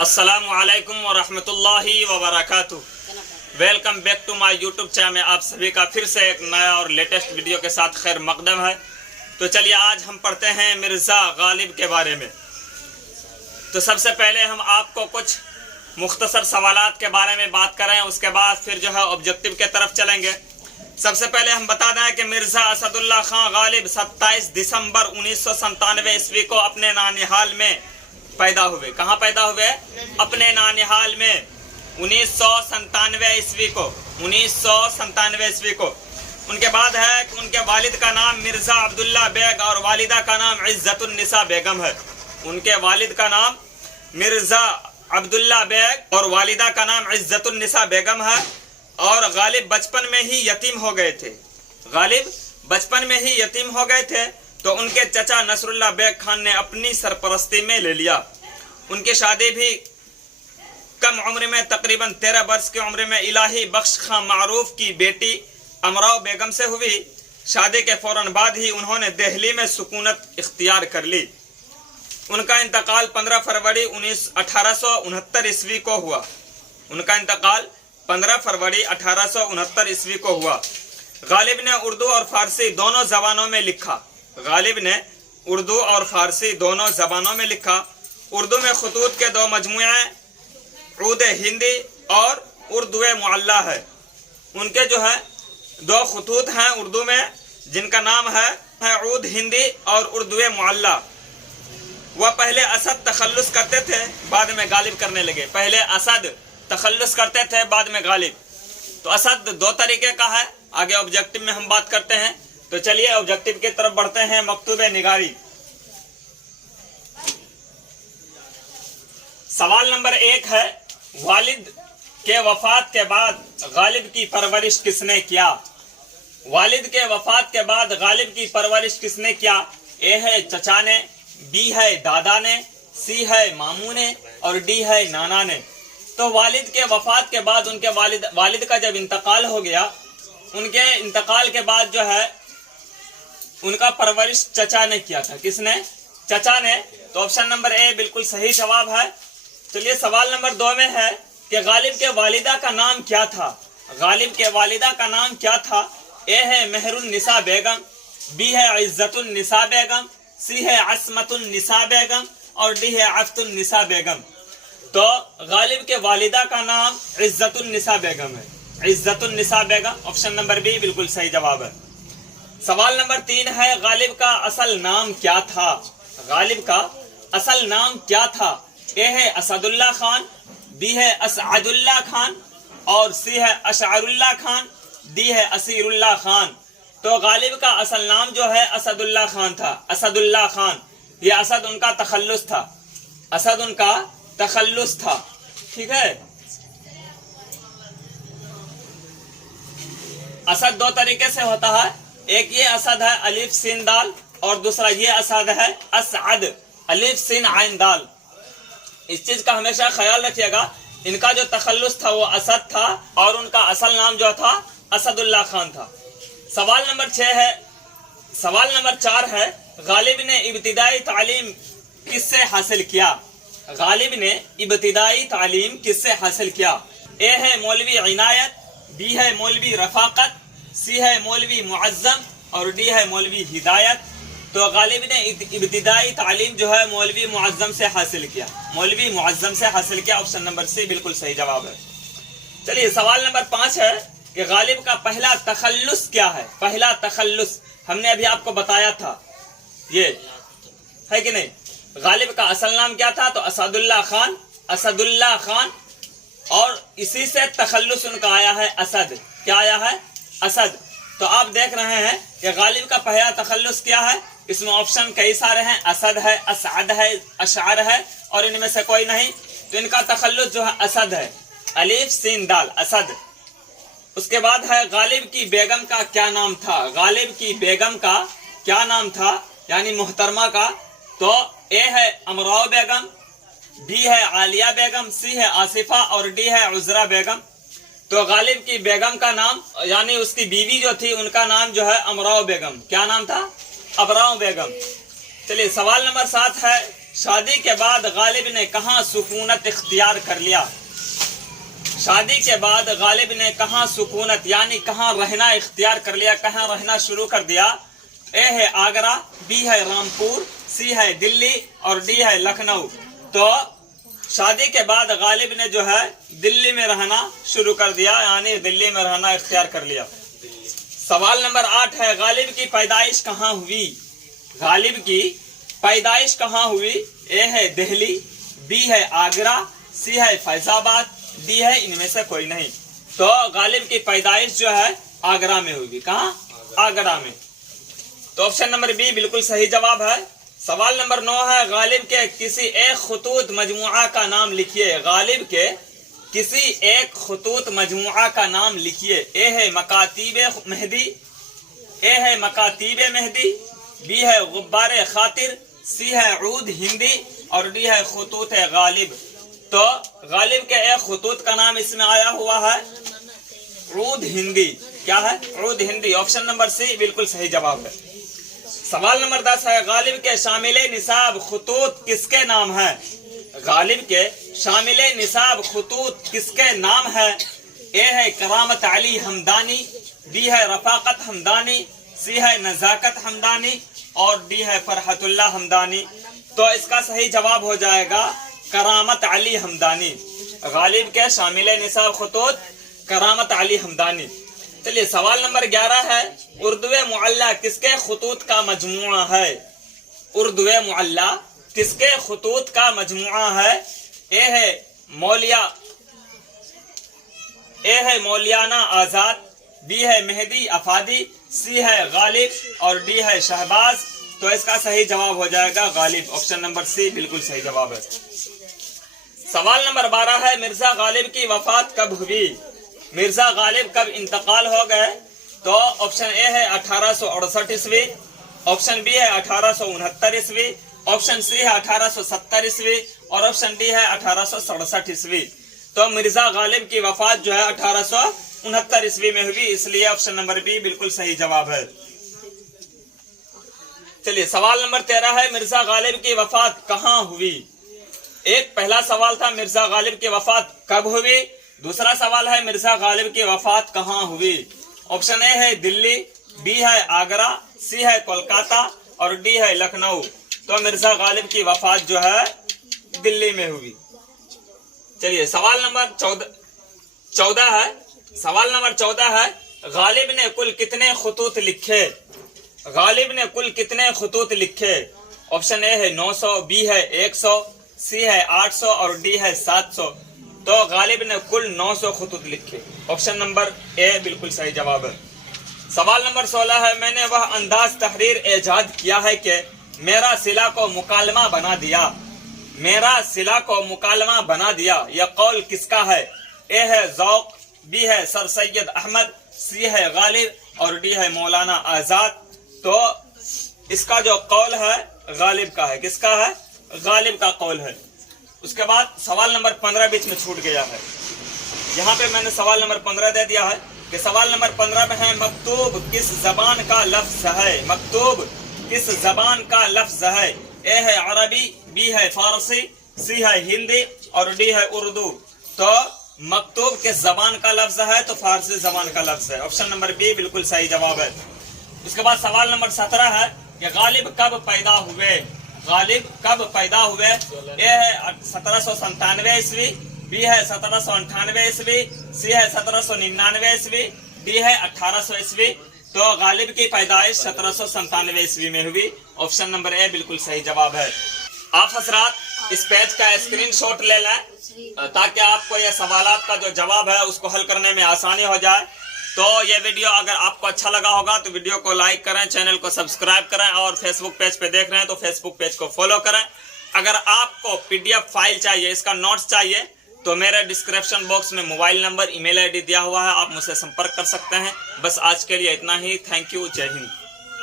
अस्सलामु अलैकुम व रहमतुल्लाहि व बरकातुहू। Welcome back to my YouTube channel में आप सभी का फिर से एक नया और लेटेस्ट वीडियो के साथ खैर मकदम है। तो चलिए आज हम पढ़ते हैं मिर्ज़ा गालिब के बारे में। तो सबसे पहले हम आपको कुछ मुख्तसर सवालात के बारे में बात करें, उसके बाद फिर जो है ऑब्जेक्टिव के तरफ चलेंगे। सबसे पहले हम बता दें कि मिर्ज़ा असदुल्ला खान गालिब 27 दिसंबर 1997 ईस्वी को अपने नानिहाल में पैदा हुए। कहाँ पैदा हुए? अपने नानिहाल में 1997 ईस्वी को। 1997 ईस्वी को। उनके बाद है कि उनके वालिद का नाम मिर्ज़ा अब्दुल्ला बेग और वालिदा का नाम इज़्ज़तुन्निसा बेगम है। उनके वालिद का नाम मिर्ज़ा अब्दुल्ला बेग और वालिदा का नाम इज़्ज़तुन्निसा बेगम है। और गालिब बचपन में ही यतीम हो गए थे। गालिब बचपन में ही यतीम हो गए थे तो उनके चचा नसरुल्ला बेग खान ने अपनी सरपरस्ती में ले लिया। उनकी शादी भी कम उम्र में तकरीबन 13 वर्ष की उम्र में इलाही बख्श खां मारूफ की बेटी अमराव बेगम से हुई। शादी के फौरन बाद ही उन्होंने दिल्ली में सुकूनत इख्तियार कर ली। उनका इंतकाल 15 फरवरी 1869 ईस्वी को हुआ। उनका इंतकाल 15 फरवरी 1869 ईस्वी को हुआ। गालिब ने उर्दू और फारसी दोनों जबानों में लिखा। गालिब ने उर्दू और फारसी दोनों जबानों में लिखा। उर्दू में खतूत के 2 मजमुए ऊद हिंदी और उर्दू मुअल्ला है। उनके जो है 2 खतूत हैं उर्दू में जिनका नाम है ऊद हिंदी और उर्दू मुअल्ला। वह पहले असद तखल्लुस करते थे, बाद में गालिब करने लगे। पहले असद तखल्लुस करते थे, बाद में गालिब। तो असद 2 तरीके का है। आगे ऑब्जेक्टिव में हम बात करते हैं। तो चलिए ऑब्जेक्टिव की तरफ बढ़ते हैं। मकतूब निगारी। सवाल नंबर 1 है, वालिद के वफात के बाद गालिब की परवरिश किसने किया? वालिद के वफात के बाद गालिब की परवरिश किसने किया? ए है चचा ने, बी है दादा ने, सी है मामू ने और डी है नाना ने। तो वालिद के वफात के बाद उनके वालिद का जब इंतकाल हो गया, उनके इंतकाल के बाद जो है उनका परवरिश चचा ने किया था। किसने? चचा ने। तो ऑप्शन नंबर ए बिल्कुल सही जवाब है। चलिए सवाल नंबर 2 में है कि गालिब के वालिदा का नाम क्या था? गालिब के वालिदा का नाम क्या था? ए है मेहरुन्निसा बेगम, बी है इज़्ज़तुन्निसा बेगम, सी है असमतुन्निसा बेगम और डी है अफ्तुन्निसा बेगम। तो गालिब के वालिदा का नाम इज़्ज़तुन्निसा बेगम है। इज़्ज़तुन्निसा बेगम। ऑप्शन नंबर बी बिल्कुल सही जवाब है। सवाल नंबर 3 है, गालिब का असल नाम क्या था? गालिब का असल नाम क्या था? ए है असदुल्ला खान, बी है असअदुल्ला खान और सी है अशअरुल्ला खान, डी है असीरुल्ला खान। तो गालिब का असल नाम जो है असदुल्ला खान था। असदुल्ला खान। ये असद उनका तखल्लुस था। असद उनका तखल्लुस था। ठीक है। असद 2 तरीके से होता है। एक ये असद है अलिफ सिन दाल और दूसरा ये असद है असअद अलिफ सिन आइन दाल। इस चीज का हमेशा ख्याल रखिएगा। इनका जो तखल्लुस था वो असद था और उनका असल नाम जो था असदुल्ला खान था। सवाल नंबर 6 है। सवाल नंबर 4 है, गालिब ने इब्तिदाई तालीम किससे हासिल किया? गालिब ने इब्तिदाई तालीम किससे हासिल किया? ए है मौलवी इनायत, बी है मौलवी रफाकत, सी है मौलवी मुअज्जम और डी है मौलवी हिदायत। तो गालिब ने इब्तिदाई तालीम जो है मौलवी मुअज्जम से हासिल किया। मौलवी मुअज्जम से हासिल किया। ऑप्शन नंबर सी बिल्कुल सही जवाब है। चलिए सवाल नंबर 5 है कि गालिब का पहला तखल्लुस क्या है? पहला तखल्लुस हमने अभी आपको बताया था, ये है कि नहीं? गालिब का असल नाम क्या था? तो असदुल्ला खान। असदुल्ला खान। और इसी से तखल्लुस उनका आया है असद। क्या आया है? असद। तो आप देख रहे हैं कि गालिब का पहला तखल्लुस क्या है? इसमें ऑप्शन कई सारे हैं। असद है, असअद है, अशअर है और इनमें से कोई नहीं। तो इनका तखल्लुस जो है असद है। अलिफ सिन दाल असद। उसके बाद है गालिब की बेगम का क्या नाम था? गालिब की बेगम का क्या नाम था यानी मोहतरमा का? तो ए है अमराव बेगम, बी है आलिया बेगम, सी है आसिफा और डी है उजरा बेगम। तो गालिब की बेगम का नाम यानी उसकी बीवी जो थी उनका नाम जो है अमराव बेगम। क्या नाम था? अमराव बेगम। चलिए सवाल नंबर 7 है शादी के बाद गालिब ने कहाँ सुकूनत इख्तियार कर लिया। शादी के बाद गालिब ने कहाँ सुकूनत यानी कहाँ रहना इख्तियार कर लिया, कहाँ रहना शुरू कर दिया। ए है आगरा, बी है रामपुर, सी है दिल्ली और डी है लखनऊ। तो शादी के बाद गालिब ने जो है दिल्ली में रहना शुरू कर दिया, यानी दिल्ली में रहना इख्तियार कर लिया। सवाल नंबर 8 है, गालिब की पैदाइश कहाँ हुई। गालिब की पैदाइश कहाँ हुई। ए है दिल्ली, बी है आगरा, सी है फैजाबाद, डी है इनमें से कोई नहीं। तो गालिब की पैदाइश जो है आगरा में हुई। कहाँ? आगरा में। तो ऑप्शन नंबर बी बिल्कुल सही जवाब है। सवाल नंबर 9 है, गालिब के किसी एक खतूत मजमुआ का नाम लिखिए। गालिब के किसी एक खतूत मजमुआ का नाम लिखिए। ए है मकातीब मेहदी, ए है मकातीब मेहदी, बी है गुब्बारे खातिर, सी है ऊद हिंदी और डी है खतूत गालिब। तो गालिब के एक खतूत का नाम इसमें आया हुआ है ऊद हिंदी। क्या है? ऊद हिंदी। ऑप्शन नंबर सी बिल्कुल सही जवाब है। सवाल नंबर 10 है, गालिब के शामिल निसाब खतूत किसके नाम है। गालिब के शामिल निसाब खतूत किसके नाम है। ए है करामत अली हमदानी, बी है रफाकत हमदानी, सी है नजाकत हमदानी और डी है फरहतुल्लाह हमदानी। तो इसका सही जवाब हो जाएगा करामत अली हमदानी। गालिब के शामिल निसाब खतूत करामत अली हमदानी। चलिए सवाल नंबर 11 है, उर्दुए मुअल्ला किसके खतूत का मजमुआ है। उर्दुए मुअल्ला किसके खतूत का मजमुआ है। ए है मौलियाना आजाद, बी है मेहदी अफादी, सी है गालिब और डी है शहबाज। तो इसका सही जवाब हो जाएगा गालिब। ऑप्शन नंबर सी बिल्कुल सही जवाब है। सवाल नंबर 12 है, मिर्जा गालिब की वफात कब हुई। मिर्जा गालिब कब इंतकाल हो गए। तो ऑप्शन ए है 1868 ईस्वी, ऑप्शन बी है 1869 ईस्वी, ऑप्शन सी है 1870 ईस्वी और ऑप्शन डी है 1867 ईस्वी। तो मिर्जा गालिब की वफात जो है 1869 ईस्वी में हुई, इसलिए ऑप्शन नंबर बी बिल्कुल सही जवाब है। चलिए सवाल नंबर 13 है, मिर्जा गालिब की वफात कहाँ हुई। एक पहला सवाल था मिर्जा गालिब की वफात कब हुई, दूसरा सवाल है मिर्जा गालिब की वफात कहाँ हुई। ऑप्शन ए है दिल्ली, बी है आगरा, सी है कोलकाता और डी है लखनऊ। तो मिर्जा गालिब की वफात जो है दिल्ली में हुई। चलिए सवाल नंबर 14 है। सवाल नंबर 14 है, गालिब ने कुल कितने खतूत लिखे। गालिब ने कुल कितने खतूत लिखे। ऑप्शन ए है 900, बी है 100, सी है 800 और डी है 700। तो गालिब ने कुल 900 खतूत लिखे। ऑप्शन नंबर ए बिल्कुल सही जवाब है। सवाल नंबर 16 है, मैंने वह अंदाज तहरीर ईजाद किया है कि मेरा सिला को मुकालमा बना दिया। मेरा सिला को मुकालमा बना दिया, यह कौल किसका है। ए है ज़ौक़, बी है सर सैयद अहमद, सी है गालिब और डी है मौलाना आजाद। तो इसका जो कौल है गालिब का है। किसका है? गालिब का कौल है। उसके बाद सवाल नंबर 15 बीच में छूट गया है। यहाँ पे मैंने सवाल नंबर 15 दे दिया है कि सवाल नंबर 15 में है, मकतूब किस जबान का लफ्ज है। मकतूब किस जबान का लफ्ज है। ए है अरबी, बी है फारसी, सी है हिंदी और डी है उर्दू। तो मकतूब किस जबान का लफ्ज है, तो फारसी जबान का लफ्ज है। ऑप्शन नंबर बी बिल्कुल सही जवाब है। उसके बाद सवाल नंबर 17 है कि गालिब कब पैदा हुए। गालिब कब पैदा हुए। ए है 1797 ईस्वी, बी है 1798 ईस्वी, सी है 1799 ईस्वी, डी है 1800 ईस्वी। तो गालिब की पैदाइश 1797 ईस्वी में हुई। ऑप्शन नंबर ए बिल्कुल सही जवाब है। आप हजरात इस पेज का स्क्रीनशॉट ले लें ताकि आपको ये सवालात का जो जवाब है उसको हल करने में आसानी हो जाए। तो ये वीडियो अगर आपको अच्छा लगा होगा तो वीडियो को लाइक करें, चैनल को सब्सक्राइब करें और फेसबुक पेज पे देख रहे हैं तो फेसबुक पेज को फॉलो करें। अगर आपको PDF फाइल चाहिए, इसका नोट्स चाहिए, तो मेरे डिस्क्रिप्शन बॉक्स में मोबाइल नंबर, ईमेल ID दिया हुआ है, आप मुझसे संपर्क कर सकते हैं। बस आज के लिए इतना ही। Thank you. जय हिंद।